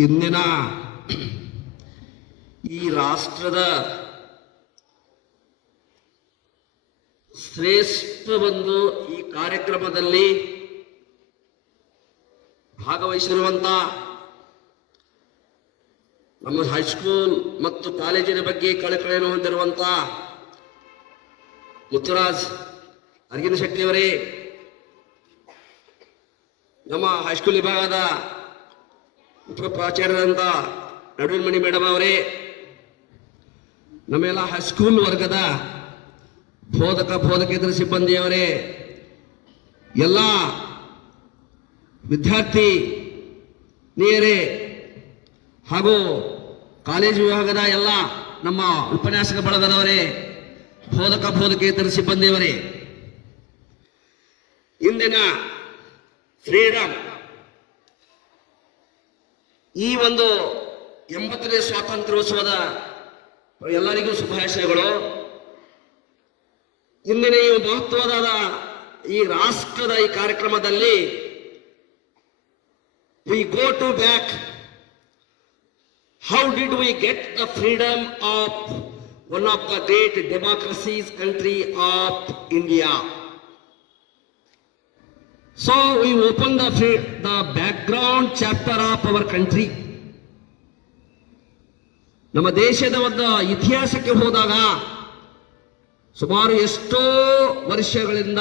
ಇಂದಿನ ಈ ರಾಷ್ಟ್ರದ ಶ್ರೇಷ್ಠ ಒಂದು ಈ ಕಾರ್ಯಕ್ರಮದಲ್ಲಿ ಭಾಗವಹಿಸಿರುವಂತ ನಮ್ಮ ಹೈಸ್ಕೂಲ್ ಮತ್ತು ಕಾಲೇಜಿನ ಬಗ್ಗೆ ಕಳಕಳಿಯನ್ನು ಹೊಂದಿರುವಂತ ಮುತ್ತುರಾಜ್ ಅರ್ಗಿನಶೆಟ್ಟಿಯವರೇ, ನಮ್ಮ ಹೈಸ್ಕೂಲ್ ವಿಭಾಗದ ಉಪ ಪ್ರಾಚಾರ್ಯರಾದಂಥ ನಡುವಿನಮಣಿ ಮೇಡಮ್ ಅವರೇ, ನಮ್ಮೆಲ್ಲ ಹೈಸ್ಕೂಲ್ ವರ್ಗದ ಬೋಧಕೇತರ ಸಿಬ್ಬಂದಿಯವರೇ, ಎಲ್ಲ ವಿದ್ಯಾರ್ಥಿ ನೀರೇ ಹಾಗೂ ಕಾಲೇಜು ವಿಭಾಗದ ಎಲ್ಲ ನಮ್ಮ ಉಪನ್ಯಾಸಕ ಬಳಗದವರೇ, ಬೋಧಕೇತರ ಸಿಬ್ಬಂದಿಯವರೇ, ಇಂದಿನ ಫ್ರೀಡಮ್ ಈ ಒಂದು 80ನೇ ಸ್ವಾತಂತ್ರ್ಯೋತ್ಸವದ ಎಲ್ಲರಿಗೂ ಶುಭಾಶಯಗಳು. ಇಂದಿನ ಈ ಮಹತ್ವದ ಈ ರಾಷ್ಟ್ರದ ಈ ಕಾರ್ಯಕ್ರಮದಲ್ಲಿ we go to back, how did we get the freedom of one of the great democracies country of India. So we open the background chapter of our country. ನಮ್ಮ ದೇಶದ ಒಂದು ಇತಿಹಾಸಕ್ಕೆ ಹೋದಾಗ ಸುಮಾರು ಎಷ್ಟೋ ವರ್ಷಗಳಿಂದ,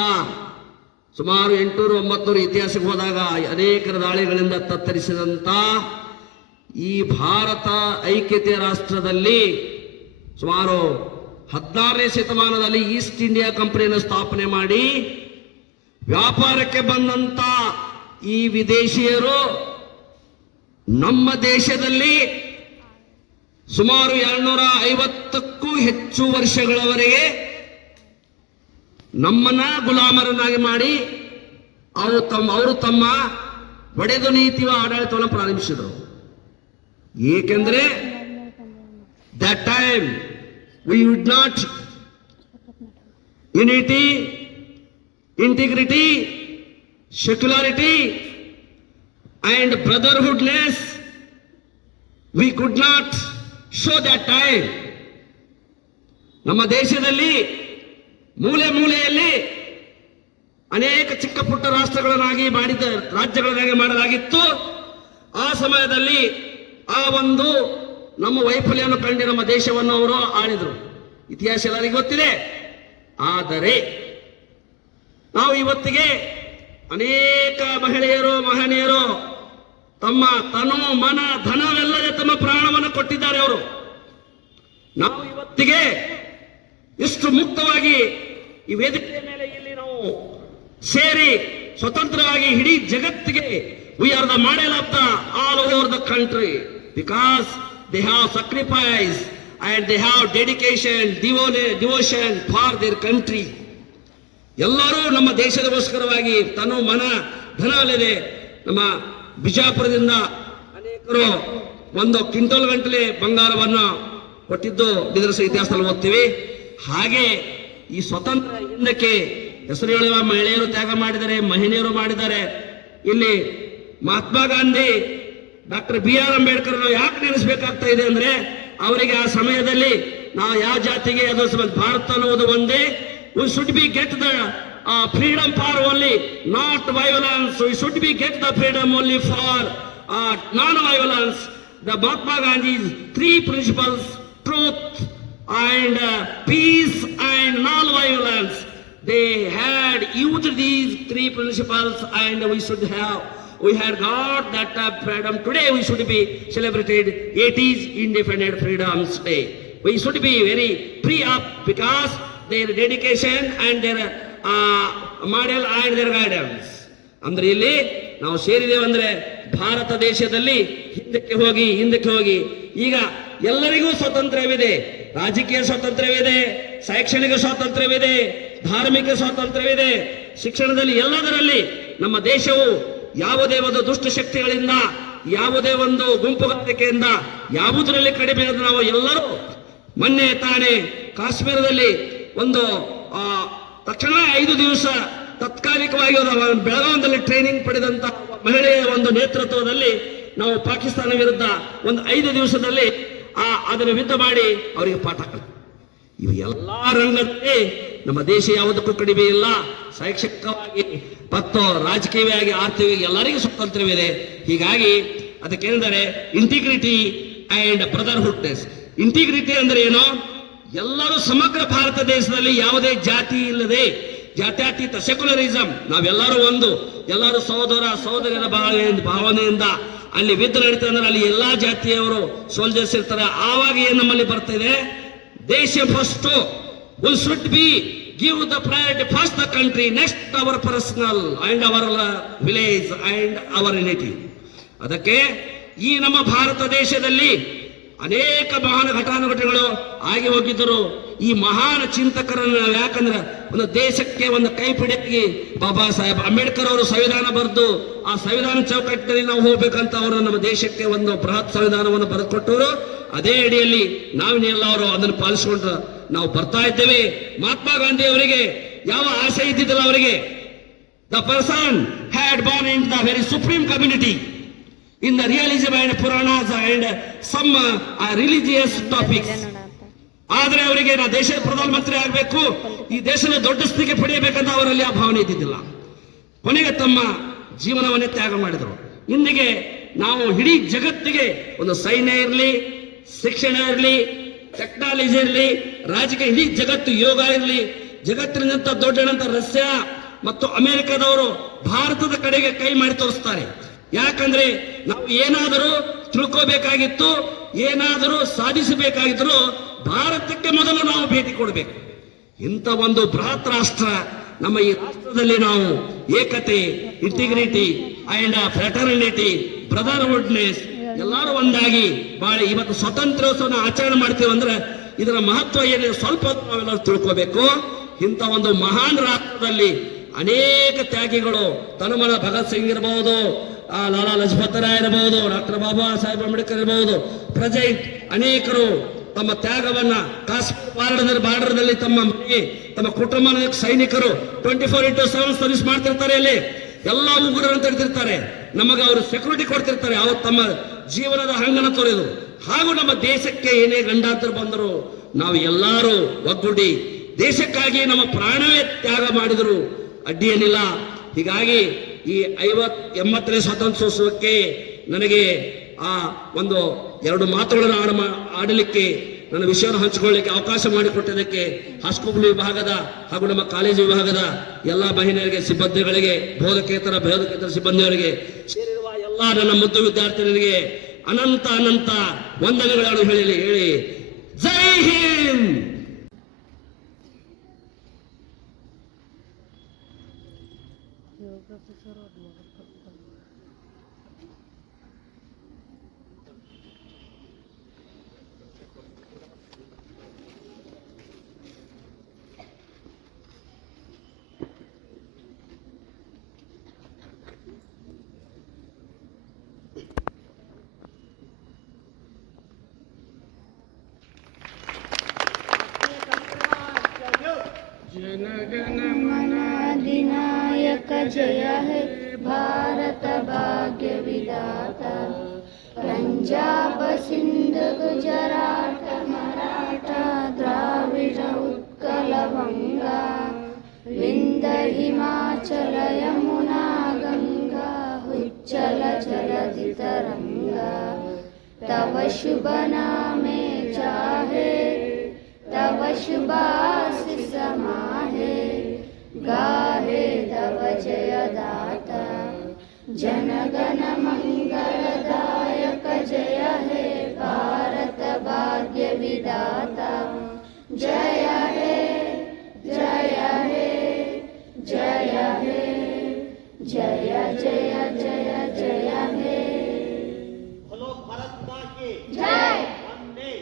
ಸುಮಾರು 800-900 ಇತಿಹಾಸಕ್ಕೆ ಹೋದಾಗ ಅನೇಕರ ದಾಳಿಗಳಿಂದ ತತ್ತರಿಸಿದಂತ ಈ ಭಾರತ ಐಕ್ಯತೆಯ ರಾಷ್ಟ್ರದಲ್ಲಿ ಸುಮಾರು 16ನೇ ಶತಮಾನದಲ್ಲಿ ಈಸ್ಟ್ ಇಂಡಿಯಾ ಕಂಪನಿಯನ್ನು ಸ್ಥಾಪನೆ ಮಾಡಿ ವ್ಯಾಪಾರಕ್ಕೆ ಬಂದಂತ ಈ ವಿದೇಶಿಯರು ನಮ್ಮ ದೇಶದಲ್ಲಿ ಸುಮಾರು 250ಕ್ಕೂ ಹೆಚ್ಚು ವರ್ಷಗಳವರೆಗೆ ನಮ್ಮನ್ನ ಗುಲಾಮರನ್ನಾಗಿ ಮಾಡಿ ಅವರು ತಮ್ಮ ಒಡೆದು ನೀತಿಯ ಆಡಳಿತವನ್ನು ಪ್ರಾರಂಭಿಸಿದರು. ಏಕೆಂದ್ರೆ that time we would not unity, integrity, secularity and brotherhoodness we could not show that time. ನಮ್ಮ ದೇಶದಲ್ಲಿ ಮೂಲೆ ಮೂಲೆಯಲ್ಲಿ ಅನೇಕ ಚಿಕ್ಕ ಪುಟ್ಟ ರಾಜ್ಯಗಳನ್ನಾಗಿ ಮಾಡಲಾಗಿತ್ತು. ಆ ಸಮಯದಲ್ಲಿ ಆ ಒಂದು ನಮ್ಮ ವೈಫಲ್ಯವನ್ನು ಕಂಡು ನಮ್ಮ ದೇಶವನ್ನು ಅವರು ಆಳಿದರು. ಇತಿಹಾಸ ಎಲ್ಲರಿಗೂ ಗೊತ್ತಿದೆ. ಆದರೆ ನಾವು ಇವತ್ತಿಗೆ ಅನೇಕ ಮಹನೀಯರು ತಮ್ಮ ತನು ಮನ ಧನವೆಲ್ಲದೆ ತಮ್ಮ ಪ್ರಾಣವನ್ನು ಕೊಟ್ಟಿದ್ದಾರೆ. ಅವರು ನಾವು ಇವತ್ತಿಗೆ ಇಷ್ಟು ಮುಕ್ತವಾಗಿ ಈ ವೇದಿಕೆಯ ಮೇಲೆ ಇಲ್ಲಿ ನಾವು ಸೇರಿ ಸ್ವತಂತ್ರವಾಗಿ ಇಡೀ ಜಗತ್ತಿಗೆ we are the model of the all over the country because they have sacrifice and they have dedication, devotion for their country. ಎಲ್ಲರೂ ನಮ್ಮ ದೇಶದಗೋಸ್ಕರವಾಗಿ ತನು ಮನ ಧನವಲ್ಲದೆ ನಮ್ಮ ಬಿಜಾಪುರದಿಂದ ಅನೇಕರು 1 ಕ್ವಿಂಟಲ್ ಗಂಟಲೆ ಬಂಗಾರವನ್ನು ಕೊಟ್ಟಿದ್ದು ಇದರ ಇತಿಹಾಸದಲ್ಲಿ ಓದ್ತೀವಿ. ಹಾಗೆ ಈ ಸ್ವತಂತ್ರ ಹಿಂದಕ್ಕೆ ಹೆಸರು ಹೇಳುವ ಮಹಿಳೆಯರು ತ್ಯಾಗ ಮಾಡಿದ್ದಾರೆ, ಮಹಿಳೆಯರು ಮಾಡಿದ್ದಾರೆ. ಇಲ್ಲಿ ಮಹಾತ್ಮ ಗಾಂಧಿ, ಡಾಕ್ಟರ್ BR ಅಂಬೇಡ್ಕರ್ ಯಾಕೆ ನೆನೆಸಬೇಕಾಗ್ತಾ ಇದೆ ಅಂದ್ರೆ ಅವರಿಗೆ ಆ ಸಮಯದಲ್ಲಿ ನಾವು ಯಾವ ಜಾತಿಗೆ ಅದು ಭಾರತ ಅನ್ನೋದು ಒಂದೇ. we should be get the freedom for only not violence, we should be get the freedom only for non-violence. The Mahatma Gandhi's 3 principles, truth and peace and non-violence, they had used these 3 principles and we had got that freedom. Today we should be celebrated 80th Independent Freedoms Day. We should be very free up because their dedication and their model and their guidance. ಅಂದ್ರೆ ಇಲ್ಲಿ ನಾವು ಸೇರಿದ್ದೇವೆ ಅಂದ್ರೆ ಭಾರತ ದೇಶದಲ್ಲಿ ಹಿಂದಕ್ಕೆ ಹೋಗಿ ಈಗ ಎಲ್ಲರಿಗೂ ಸ್ವಾತಂತ್ರ್ಯವಿದೆ. ರಾಜಕೀಯ ಸ್ವಾತಂತ್ರ್ಯವಿದೆ, ಶೈಕ್ಷಣಿಕ ಸ್ವಾತಂತ್ರ್ಯವಿದೆ, ಧಾರ್ಮಿಕ ಸ್ವಾತಂತ್ರ್ಯವಿದೆ, ಶಿಕ್ಷಣದಲ್ಲಿ ಎಲ್ಲದರಲ್ಲಿ ನಮ್ಮ ದೇಶವು ಯಾವುದೇ ಒಂದು ದುಷ್ಟಶಕ್ತಿಗಳಿಂದ, ಯಾವುದೇ ಒಂದು ಗುಂಪುಗಾರಿಕೆಯಿಂದ ಯಾವುದರಲ್ಲಿ ಕಡಿಮೆ ಅಂತ ನಾವು ಎಲ್ಲರೂ ಮೊನ್ನೆ ತಾನೇ ಕಾಶ್ಮೀರದಲ್ಲಿ ಒಂದು ತಕ್ಷಣ 5 ದಿವಸ ತಾತ್ಕಾಲಿಕವಾಗಿ ಬೆಳಗಾವಿಯಲ್ಲಿ ಟ್ರೈನಿಂಗ್ ಪಡೆದಂತ ಮಹಿಳೆಯ ಒಂದು ನೇತೃತ್ವದಲ್ಲಿ ನಾವು ಪಾಕಿಸ್ತಾನ ವಿರುದ್ಧ ಒಂದು 5 ದಿವಸದಲ್ಲಿ ಅದನ್ನು ಯುದ್ಧ ಮಾಡಿ ಅವರಿಗೆ ಪಾಠ ಕಲಿತು. ಇವು ಎಲ್ಲಾ ರಂಗದಲ್ಲಿ ನಮ್ಮ ದೇಶ ಯಾವುದಕ್ಕೂ ಕಡಿಮೆ ಇಲ್ಲ. ಶೈಕ್ಷಣಿಕವಾಗಿ ಮತ್ತು ರಾಜಕೀಯವಾಗಿ ಆರ್ಥಿಕವಾಗಿ ಎಲ್ಲರಿಗೂ ಸ್ವತಂತ್ರವಿದೆ. ಹೀಗಾಗಿ ಅದಕ್ಕೇನೆಂದರೆ ಇಂಟಿಗ್ರಿಟಿ ಅಂಡ್ ಬ್ರದರ್ಹುಡ್ನೆಸ್. ಇಂಟಿಗ್ರಿಟಿ ಅಂದ್ರೆ ಏನು? ಎಲ್ಲರೂ ಸಮಗ್ರ ಭಾರತ ದೇಶದಲ್ಲಿ ಯಾವುದೇ ಜಾತಿ ಇಲ್ಲದೆ ಜಾತ್ಯತೀತ ಸೆಕ್ಯುಲರಿಸಂ, ನಾವೆಲ್ಲರೂ ಒಂದು, ಎಲ್ಲರೂ ಸಹೋದರ ಸಹೋದರಿಯರ ಭಾವನೆಯಿಂದ ಅಲ್ಲಿ ಯುದ್ಧ ನಡೀತದೆ ಅಂದ್ರೆ ಅಲ್ಲಿ ಎಲ್ಲಾ ಜಾತಿಯವರು ಸೋಲ್ಜರ್ಸ್ ಇರ್ತಾರೆ. ಆವಾಗ ಏನ್ ನಮ್ಮಲ್ಲಿ ಬರ್ತಿದೆ? ದೇಶ first, we should be give the priority first the country, next our personal and our village and our unity. ಅದಕ್ಕೆ ಈ ನಮ್ಮ ಭಾರತ ದೇಶದಲ್ಲಿ ಅನೇಕ ಮಹಾನ್ ಘಟಾನುಘಟಿಗಳು ಆಗಿ ಹೋಗಿದ್ದರು. ಈ ಮಹಾನ್ ಚಿಂತಕರನ್ನ ಯಾಕಂದ್ರೆ ಒಂದು ದೇಶಕ್ಕೆ ಒಂದು ಕೈಪಿಡಿಯಾಗಿ ಬಾಬಾ ಸಾಹೇಬ್ ಅಂಬೇಡ್ಕರ್ ಅವರು ಸಂವಿಧಾನ ಬರೆದು ಆ ಸಂವಿಧಾನ ಚೌಕಟ್ಟಿನಲ್ಲಿ ನಾವು ಹೋಗ್ಬೇಕಂತ ಅವರು ನಮ್ಮ ದೇಶಕ್ಕೆ ಒಂದು ಬೃಹತ್ ಸಂವಿಧಾನವನ್ನು ಬರೆದುಕೊಟ್ಟವರು. ಅದೇ ಅಡಿಯಲ್ಲಿ ನಾವಿನೆಲ್ಲವರು ಅದನ್ನು ಪಾಲಿಸಿಕೊಂಡು ನಾವು ಬರ್ತಾ ಇದ್ದೇವೆ. ಮಹಾತ್ಮ ಗಾಂಧಿ ಅವರಿಗೆ ಯಾವ ಆಸೆ ಇದ್ದಿದ್ದಲ್ಲ, ಅವರಿಗೆ the person had born in the very supreme community in the realism and Puranas and some religious topics. ಆದರೆ ಅವರಿಗೆ ನಾ ದೇಶದ ಪ್ರಧಾನಮಂತ್ರಿ ಆಗಬೇಕು, ಈ ದೇಶದ ದೊಡ್ಡ ಸ್ಥಿತಿಗೆ ಪಡೆಯಬೇಕಂತ ಅವರಲ್ಲಿ ಆ ಭಾವನೆ ಇದ್ದಿದ್ದಿಲ್ಲ. ಕೊನೆಗೆ ತಮ್ಮ ಜೀವನವನ್ನೇ ತ್ಯಾಗ ಮಾಡಿದರು. ಇಂದಿಗೆ ನಾವು ಇಡೀ ಜಗತ್ತಿಗೆ ಒಂದು ಸೈನ್ಯ ಇರಲಿ, ಶಿಕ್ಷಣ ಇರಲಿ, ಟೆಕ್ನಾಲಜಿ ಇರಲಿ, ರಾಜಕೀಯ, ಇಡೀ ಜಗತ್ತು, ಯೋಗ ಇರಲಿ, ಜಗತ್ತಿನಂತ ದೊಡ್ಡನಂತ ರಷ್ಯಾ ಮತ್ತು ಅಮೆರಿಕದವರು ಭಾರತದ ಕಡೆಗೆ ಕೈ ಮಾಡಿ ತೋರಿಸ್ತಾರೆ. ಯಾಕಂದ್ರೆ ನಾವು ಏನಾದರೂ ತಿಳ್ಕೋಬೇಕಾಗಿತ್ತು, ಏನಾದರೂ ಸಾಧಿಸಬೇಕಾಗಿದ್ರು ಭಾರತಕ್ಕೆ ಮೊದಲು ನಾವು ಭೇಟಿ ಕೊಡಬೇಕು. ಇಂಥ ಒಂದು ಬೃಹತ್ ರಾಷ್ಟ್ರ ನಮ್ಮ ಈ ರಾಷ್ಟ್ರದಲ್ಲಿ ನಾವು ಏಕತೆ, ಇಂಟಿಗ್ರಿಟಿ ಅಂಡ್ ಫ್ರೆಟರ್ನಿಟಿ, ಬ್ರದರ್ಹುಡ್ನೆಸ್ ಎಲ್ಲರೂ ಒಂದಾಗಿ ಬಾಳಿ ಇವತ್ತು ಸ್ವಾತಂತ್ರ್ಯೋತ್ಸವನ ಆಚರಣೆ ಮಾಡ್ತೀವಿ ಅಂದ್ರೆ ಇದರ ಮಹತ್ವ ಏನಿದೆ ಸ್ವಲ್ಪ ನಾವೆಲ್ಲರೂ ತಿಳ್ಕೋಬೇಕು. ಇಂಥ ಒಂದು ಮಹಾನ್ ರಾಷ್ಟ್ರದಲ್ಲಿ ಅನೇಕ ತ್ಯಾಗಿಗಳು, ತನುಮನ ಭಗತ್ ಸಿಂಗ್ ಇರಬಹುದು, ಲಾಲಾ ಲಜಪತ್ ರಾಯ್ ಇರಬಹುದು, ಡಾಕ್ಟರ್ ಬಾಬಾ ಸಾಹೇಬ್ ಅಂಬೇಡ್ಕರ್ ಇರಬಹುದು, ಪ್ರೆಸೆಂಟ್ ಅನೇಕರು ತಮ್ಮ ತ್ಯಾಗವನ್ನ ಕಾಶ್ಮೀರ ಬಾರ್ಡರ್ದಲ್ಲಿ ತಮ್ಮ ಮನೆ, ತಮ್ಮ ಕುಟುಂಬದ ಸೈನಿಕರು 24/7 ಸರ್ವಿಸ್ ಮಾಡ್ತಿರ್ತಾರೆ. ಅಲ್ಲಿ ಎಲ್ಲಾ ಉಗ್ರರನ್ನು ತಡೆದಿರ್ತಾರೆ, ನಮಗೆ ಅವರು ಸೆಕ್ಯೂರಿಟಿ ಕೊಡ್ತಿರ್ತಾರೆ. ಅವತ್ತು ತಮ್ಮ ಜೀವನದ ಹಂಗನ ತೊರೆದು ಹಾಗೂ ನಮ್ಮ ದೇಶಕ್ಕೆ ಏನೇ ಗಂಡಾಂತರ ಬಂದರು ನಾವು ಎಲ್ಲರೂ ಒಗ್ಗೂಡಿ ದೇಶಕ್ಕಾಗಿ ನಮ್ಮ ಪ್ರಾಣವೇ ತ್ಯಾಗ ಮಾಡಿದರು, ಅಡ್ಡಿಯೇನಿಲ್ಲ. ಹೀಗಾಗಿ ಈ 80ನೇ ಸ್ವಾತಂತ್ರ್ಯೋತ್ಸವಕ್ಕೆ ನನಗೆ ಆ ಒಂದು 2 ಮಾತುಗಳನ್ನು ಆಡಲಿಕ್ಕೆ, ನನ್ನ ವಿಷಯವನ್ನು ಹಂಚಿಕೊಳ್ಳಲಿಕ್ಕೆ ಅವಕಾಶ ಮಾಡಿಕೊಟ್ಟಿದ್ದಕ್ಕೆ ಹೈಸ್ಕೂಲ್ ವಿಭಾಗದ ಹಾಗೂ ನಮ್ಮ ಕಾಲೇಜು ವಿಭಾಗದ ಎಲ್ಲ ಮಹಿಳೆಯರಿಗೆ, ಸಿಬ್ಬಂದಿಗಳಿಗೆ, ಬೋಧಕೇತರ ಸಿಬ್ಬಂದಿಯವರಿಗೆ, ಸೇರಿರುವ ಎಲ್ಲ ನನ್ನ ಮುದ್ದು ವಿದ್ಯಾರ್ಥಿಗಳಿಗೆ ಅನಂತ ಅನಂತ ವಂದನೆಗಳನ್ನು ಹೇಳಿ ಜೈ ಹಿಂದ್. अधिनायक जय है भारत भाग्य विधाता, पंजाब सिंध गुजरात मराठा द्राविड उत्कल गंगा, विंध्य हिमाचल यमुना गंगा, उज्जल जलधि तरंगा, तव शुभ नामे चाहे तव शुभाशिष समाहे, गाहे तव जय दाता, जन गण मंगलदायक जय हे भारत भाग्य विधाता, जय हे जय हे जय हे जय जय जय